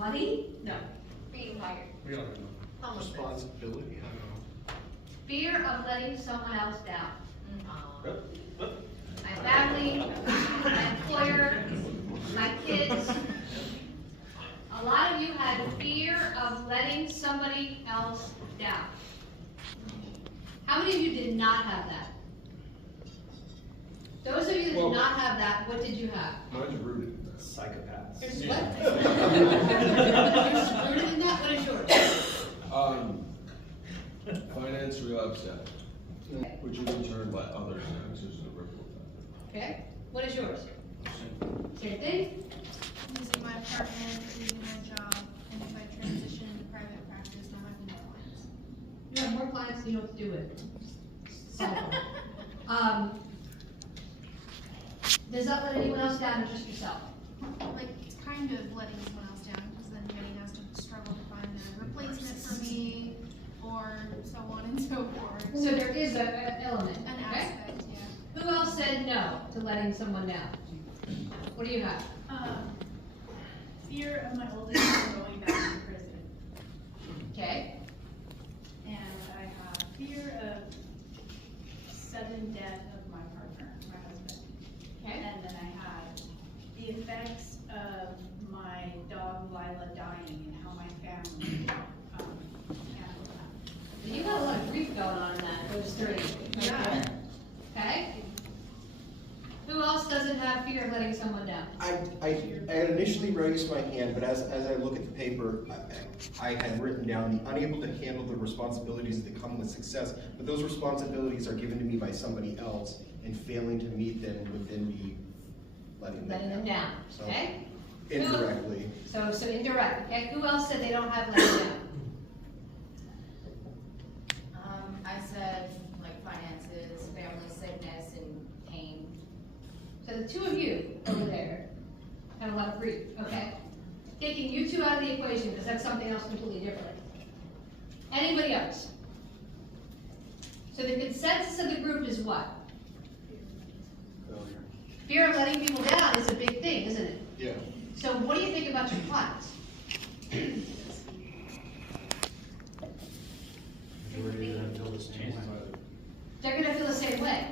Money? No. Being hired. We don't know. Responsibility, I don't know. Fear of letting someone else down. Mm-hmm. My family, my employer, my kids. A lot of you had fear of letting somebody else down. How many of you did not have that? Those of you that did not have that, what did you have? Mine's rooted. Psychopaths. There's what? You're rooted in that? What is yours? Finance relapse debt, which in turn let others down, so there's a ripple effect. Okay. What is yours? Same thing? Losing my apartment, losing my job, and if I transition into private practice, not having no clients. You have more clients than you know what to do with. Solve them. Does that let anyone else down or just yourself? Like, it's kind of letting someone else down, because then Jenny has to struggle to find a replacement for me, or so on and so forth. So there is an element, An okay? aspect, yeah. Who else said no to letting someone down? What do you have? Fear of my oldest son going back to prison. Okay. And I have fear of sudden death of my partner, my husband. Okay. And then I have the effects of my dog Lila dying and how my family handled that. So you got a lot of grief going on in that, those three. Yeah. Okay. Who else doesn't have fear of letting someone down? I had initially raised my hand, but as I look at the paper, I had written down the unable to handle the responsibilities that come with success, but those responsibilities are given to me by somebody else, and failing to meet them would then be letting them down. So, Okay? indirectly. So indirect, okay? Who else said they don't have letting down? I said, like, finances, family sickness, and pain. So the two of you over there had a lot of grief, okay? Taking you two out of the equation, because that's something else completely different. Anybody else? So the consensus of the group is what? Failure. Fear of letting people down is a big thing, isn't it? Yeah. So what do you think about your clients? Majority of them feel the same way. They're gonna feel the same way.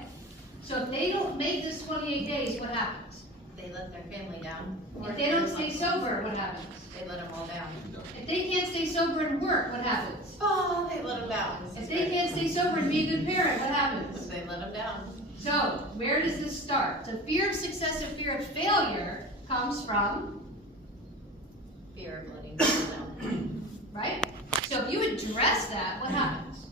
So if they don't make this 28 days, what happens? They let their family down. If they don't stay sober, what happens? They let them all down. If they can't stay sober and work, what happens? Oh, they let them down. If they can't stay sober and be a good parent, what happens? They let them down. So, where does this start? So fear of success and fear of failure comes from, Fear of letting people down. right? So if you address that, what happens?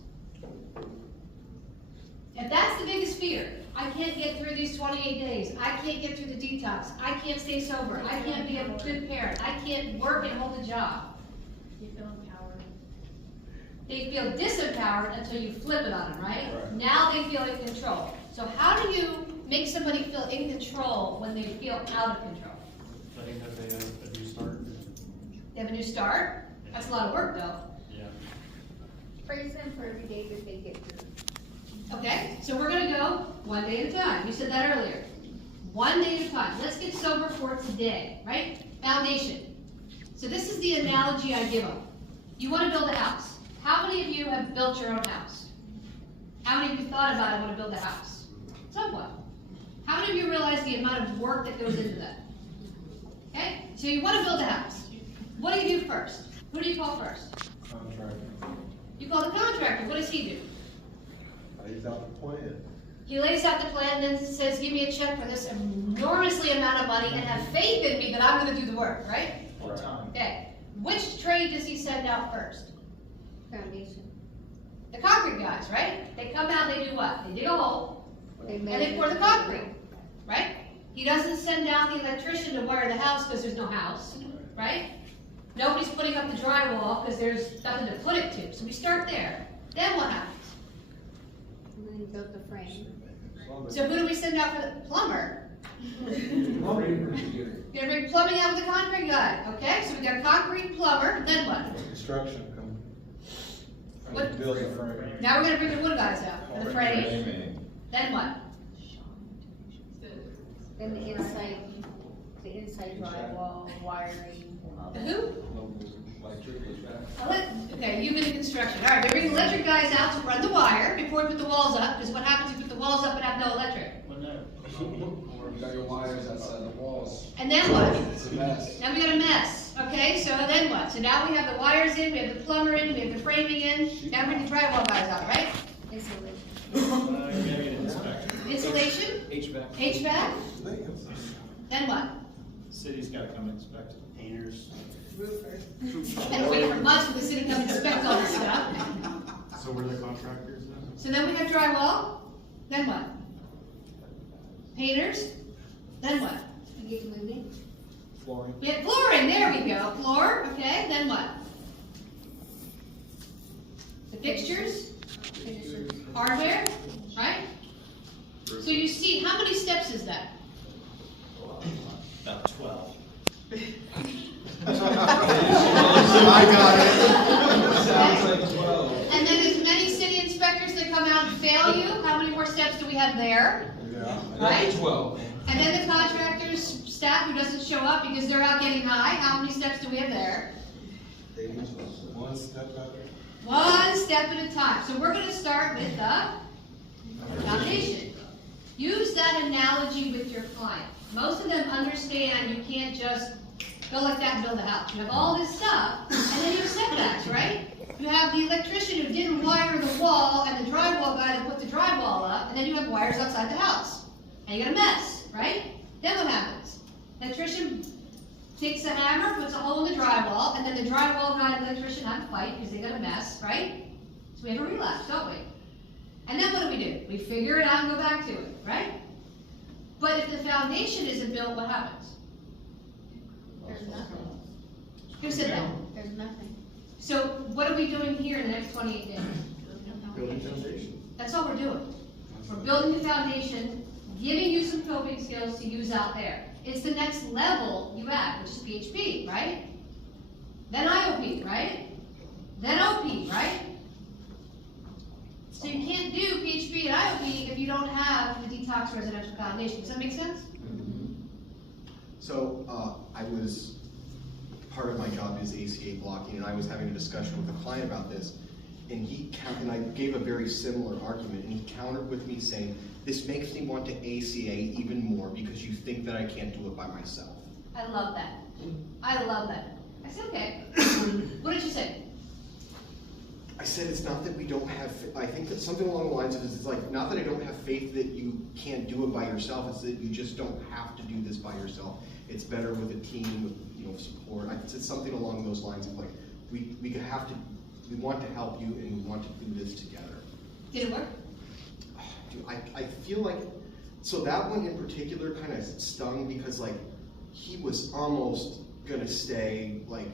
If that's the biggest fear, I can't get through these 28 days, I can't get through the detox, I can't stay sober, I can't be a good parent, I can't work and hold a job. You feel empowered. They feel disempowered until you flip it on them, right? Right. Now they feel in control. So how do you make somebody feel in control when they feel out of control? Letting them have a new start. They have a new start? That's a lot of work though. Yeah. Praise them for every day that they get through. Okay, so we're gonna go one day at a time. You said that earlier. One day at a time. Let's get sober for today, right? Foundation. So this is the analogy I give them. You wanna build a house. How many of you have built your own house? How many of you thought about I wanna build a house? Somewhat. How many of you realize the amount of work that goes into that? Okay, so you wanna build a house. What do you do first? Who do you call first? Contract. You call the contractor. What does he do? Lays out the plan. He lays out the plan and then says, give me a check for this enormously amount of money and have faith in me that I'm gonna do the work, right? All time. Okay. Which trade does he send out first? Foundation. The concrete guys, right? They come out, they do what? They dig a hole, and they pour the concrete, right? He doesn't send out the electrician to wire the house because there's no house, right? Nobody's putting up the drywall because there's nothing to put it to. So we start there. Then what happens? And then built the frame. So who do we send out for the plumber? Plumbing. You're gonna bring plumbing out with the concrete guy, okay? So we got a concrete plumber, then what? Construction come. What- Build a frame. Now we're gonna bring the wood guys out for the frame. Then what? Then the inside drywall, wiring, The who? Electric, HVAC. Okay, you've been in construction. All right, they bring electric guys out to run the wire before we put the walls up, because what happens if you put the walls up and have no electric? Well, no. You got your wires outside the walls. And then what? It's a mess. Now we got a mess, okay, so then what? So now we have the wires in, we have the plumber in, we have the framing in, now bring the drywall guys out, right? You gotta get an inspector. Insulation, HVAC. HVAC, then what? City's gotta come inspect it. Painters. And wait for months for the city to come inspect all this stuff. So we're the contractors then? So then we have drywall, then what? Painters, then what? You get moving? Flooring. Yeah, flooring, there we go, floor, okay, then what? The fixtures, hardware, right? So you see, how many steps is that? About 12. I got it. Sounds like 12. And then as many city inspectors that come out and fail you, how many more steps do we have there? Yeah. Right? 12. And then the contractors, staff who doesn't show up because they're out getting high, how many steps do we have there? One step at One step at a time. So we're gonna start with the foundation. Use that analogy with your client. Most of them understand you can't just go like that and build a house. You have all this stuff, and then you have setbacks, right? You have the electrician who didn't wire the wall, and the drywall guy that put the drywall up, and then you have wires outside the house. And you got a mess, right? Then what happens? Electrician takes a hammer, puts a hole in the drywall, and then the drywall guy and the electrician have to fight because they got a mess, right? So we have a relapse, don't we? And then what do? We figure it out and go back to it, right? But if the foundation isn't built, what happens? There's nothing. Who said that? There's nothing. So what are we doing here in the next 28 days? Building foundation. That's all we're doing. We're building the foundation, giving you some coping skills to use out there. It's the next level you add, which is PHP, right? Then IOP, right? Then OP, right? So you can't do PHP and IOP if you don't have the detox residential foundation. Does that make sense? So, part of my job is ACA blocking, and I was having a discussion with a client about this, and and I gave a very similar argument, and he countered with me saying, this makes me want to ACA even more because you think that I can't do it by myself. I love that. I love that. I said, okay. What did you say? I said it's not that we don't have, I think that something along the lines of this, it's like, not that I don't have faith that you can't do it by yourself, it's that you just don't have to do this by yourself. It's better with a team, with support. I said something along those lines of like, we want to help you and we want to do this together. Did it work? Dude, I feel like, so that one in particular kind of stung because like, he was almost gonna stay, like,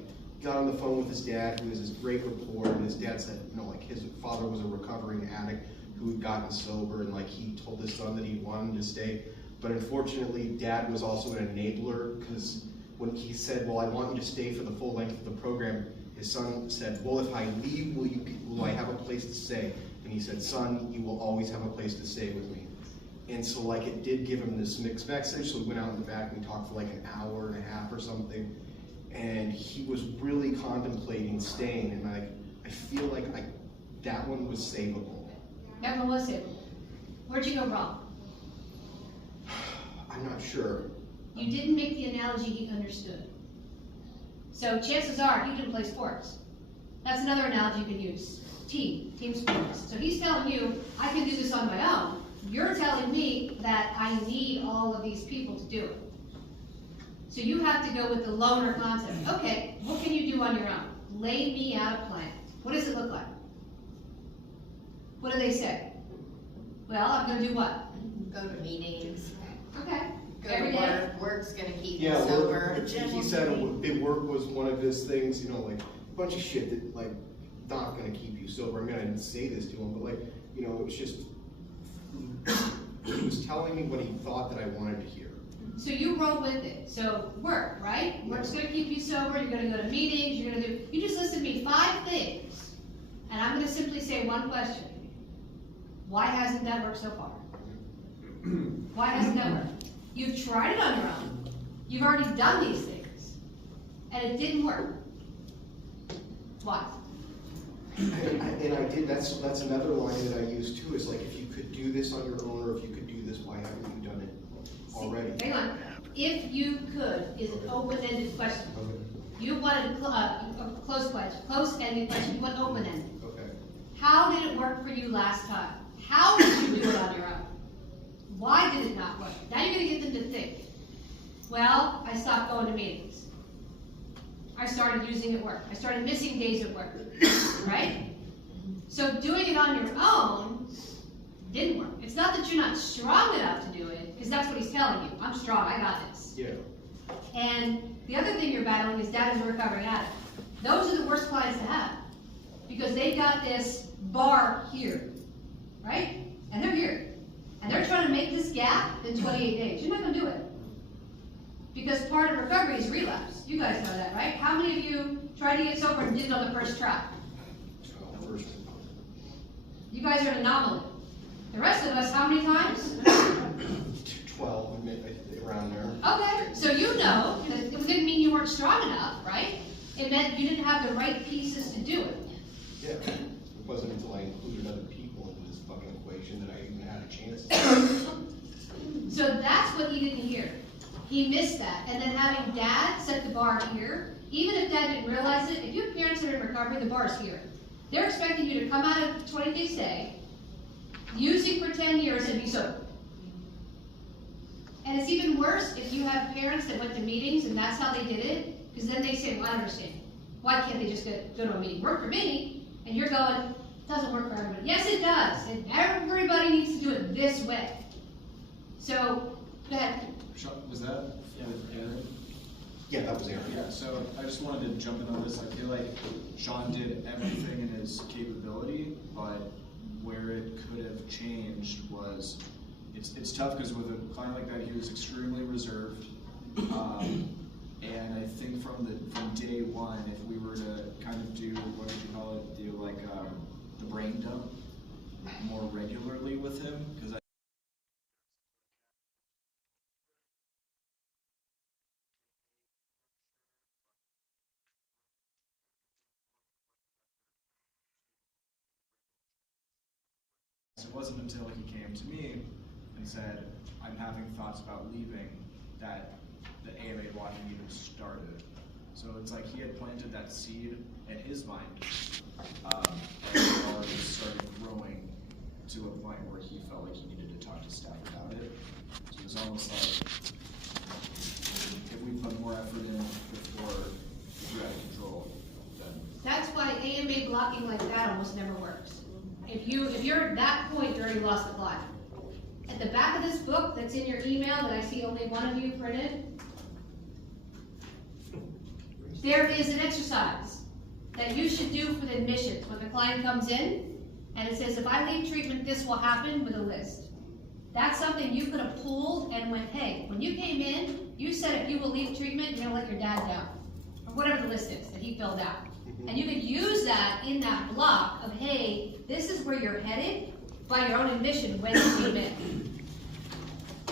got on the phone with his dad, who has this great rapport, and his dad said, like his father was a recovering addict who had gotten sober, and like he told his son that he wanted to stay. But unfortunately, dad was also an enabler, because when he said, well, I want you to stay for the full length of the program, his son said, well, if I leave, will I have a place to stay? And he said, son, you will always have a place to stay with me. And so like it did give him this mixed message, so we went out in the back and we talked for like an hour and a half or something. And he was really contemplating staying, and I feel like that one was savable. That one was savable. Where'd you go wrong? I'm not sure. You didn't make the analogy he understood. So chances are he didn't play sports. That's another analogy you can use. Team sports. So he's telling you, I can do this on my own. You're telling me that I need all of these people to do it. So you have to go with the loner concept. Okay, what can you do on your own? Lay me out a plan. What does it look like? What do they say? Well, I'm gonna do what? Go to meetings, Okay, go every to day. work, work's gonna keep you Yeah, sober. he said work was one of his things, like a bunch of shit that like not gonna keep you sober. I mean, I didn't say this to him, but like, it was just, he was telling me what he thought that I wanted to hear. So you roll with it. So work, right? Work's gonna keep you sober, you're gonna go to meetings, you just listed me 5 things. And I'm gonna simply say one question. Why hasn't that worked so far? Why hasn't that worked? You've tried it on your own. You've already done these things. and it didn't work. Why? And I did, that's another line that I use too, is like, if you could do this on your own, or if you could do this, why haven't you done it already? Hang on. If you could is an open-ended question. Okay, You wanted a close question, close-ended question, you want open-ended. okay. How did it work for you last time? How did you do it on your own? Why did it not work? Now you're gonna get them to think. Well, I stopped going to meetings. I started using it at work. I started missing days at work, right? So doing it on your own didn't work. It's not that you're not strong enough to do it, because that's what he's telling you. I'm strong, I got this. Yeah. And the other thing you're battling is dad is a recovering addict. Those are the worst clients to have, because they got this bar here, right? And they're here. And they're trying to make this gap in 28 days. You're not gonna do it. Because part of recovery is relapse. You guys know that, right? How many of you tried to get sober and did it on the first try? First. You guys are an anomaly. The rest of us, how many times? 12, around there. Okay, so you know that it didn't mean you weren't strong enough, right? It meant you didn't have the right pieces to do it. Yeah. It wasn't until I included other people in this fucking equation that I even had a chance. So that's what he didn't hear. He missed that. And then having dad set the bar here, even if dad didn't realize it, if you have parents that are in recovery, the bar's here. They're expecting you to come out of 20-day stay, using for 10 years and be sober. And it's even worse if you have parents that went to meetings and that's how they did it, because then they say, well, I understand. Why can't they just go to a meeting? Work for me, and you're going, it doesn't work for everybody. Yes, it does, and everybody needs to do it this way. So, go ahead. Was that with Aaron? Yeah, that was Aaron. Yeah, so I just wanted to jump in on this. I feel like Sean did everything in his capability, but where it could have changed was, it's tough because with a client like that, he was extremely reserved. And I think from day one, if we were to kind of do, what did you call it, do like the brain dump more regularly with him, because it wasn't until he came to me and said, I'm having thoughts about leaving, that the AMA blocking even started. So it's like he had planted that seed in his mind, and it already started growing to a point where he felt like he needed to talk to staff about it. So it was almost like, if we put more effort in before we're out of control, then That's why AMA blocking like that almost never works. If you're at that point, you already lost the client. At the back of this book that's in your email that I see only one of you printed, there is an exercise that you should do for the admissions when the client comes in, and it says, if I leave treatment, this will happen, with a list. That's something you could have pulled and went, hey, when you came in, you said if you will leave treatment, you're gonna let your dad down. Or whatever the list is that he filled out. And you could use that in that block of, hey, this is where you're headed by your own admission when you came in.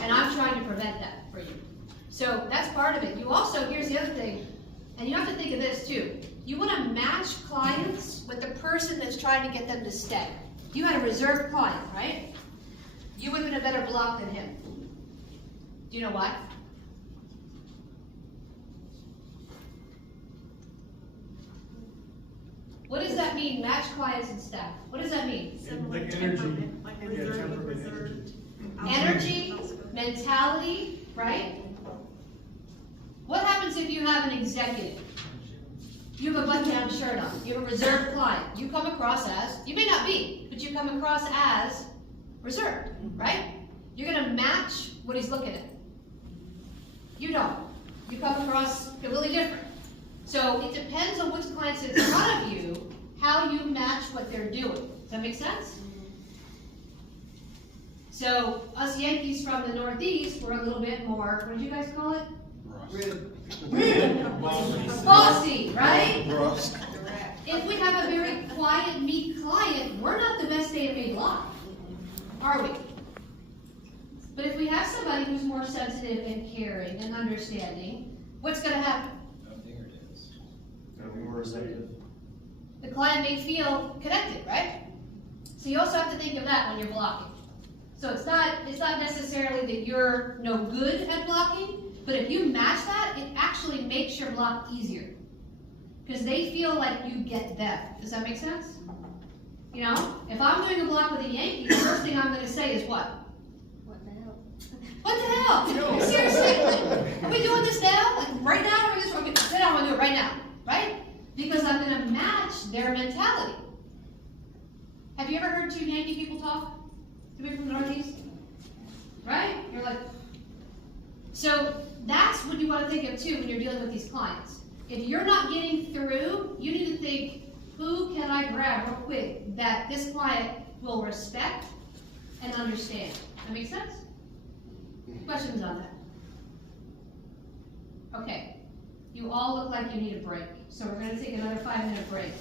And I'm trying to prevent that for you. So that's part of it. You also, here's the other thing, and you have to think of this too. You want to match clients with the person that's trying to get them to stay. You had a reserved client, right? You would have been a better block than him. Do you know why? What does that mean, match clients and staff? What does that mean? Like energy. Like reserved. Energy, mentality, right? What happens if you have an executive? You have a button-down shirt on. You have a reserved client. You come across as, you may not be, but you come across as reserved, right? You're gonna match what he's looking at. You don't. You come across completely different. So it depends on which client's in front of you, how you match what they're doing. Does that make sense? So us Yankees from the Northeast were a little bit more, what did you guys call it? Bossy, right? If we have a very quiet, meek client, we're not the best AMA block, are we? But if we have somebody who's more sensitive and caring and understanding, what's going to happen? representative. The client may feel connected, right? So you also have to think of that when you're blocking. So it's not necessarily that you're no good at blocking, but if you match that, it actually makes your block easier. Because they feel like you get them. Does that make sense? You know, if I'm doing a block with a Yankee, the first thing I'm gonna say is what? What the hell? What the hell? Seriously? Are we doing this now? Like right now? Or are we just, okay, then I want to do it right now, right? Because I'm going to match their mentality. Have you ever heard two Yankee people talk? Two people from the Northeast? Right? You're like, so that's what you want to think of too when you're dealing with these clients. If you're not getting through, you need to think, who can I grab real quick that this client will respect and understand? That make sense? Questions on that? Okay. You all look like you need a break. So we're going to take another 5-minute break.